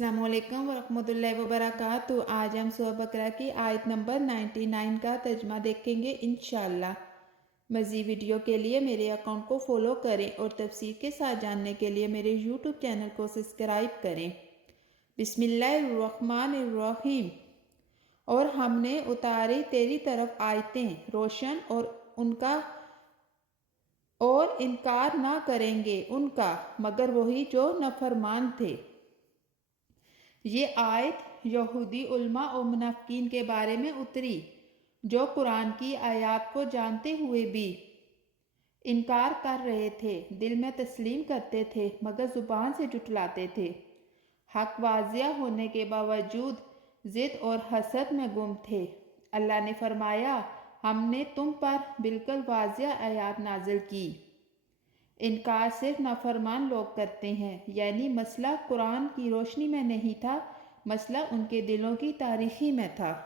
السلام علیکم ورحمۃ اللہ وبرکاتہ۔ آج ہم سورہ بقرہ کی آیت نمبر 99 کا ترجمہ دیکھیں گے انشاءاللہ۔ مزید ویڈیو کے لیے میرے اکاؤنٹ کو فالو کریں اور تفسیر کے ساتھ جاننے کے لیے میرے یوٹیوب چینل کو سبسکرائب کریں۔ بسم اللہ الرحمن الرحیم۔ اور ہم نے اتاری تیری طرف آیتیں روشن اور انکار نہ کریں گے ان کا مگر وہی جو نافرمان تھے۔ یہ آیت یہودی علماء اور منافقین کے بارے میں اتری جو قرآن کی آیات کو جانتے ہوئے بھی انکار کر رہے تھے، دل میں تسلیم کرتے تھے مگر زبان سے جھٹلاتے تھے۔ حق واضح ہونے کے باوجود ضد اور حسد میں گم تھے۔ اللہ نے فرمایا، ہم نے تم پر بالکل واضح آیات نازل کی۔ انکار صرف نافرمان لوگ کرتے ہیں، یعنی مسئلہ قرآن کی روشنی میں نہیں تھا، مسئلہ ان کے دلوں کی تاریکی میں تھا۔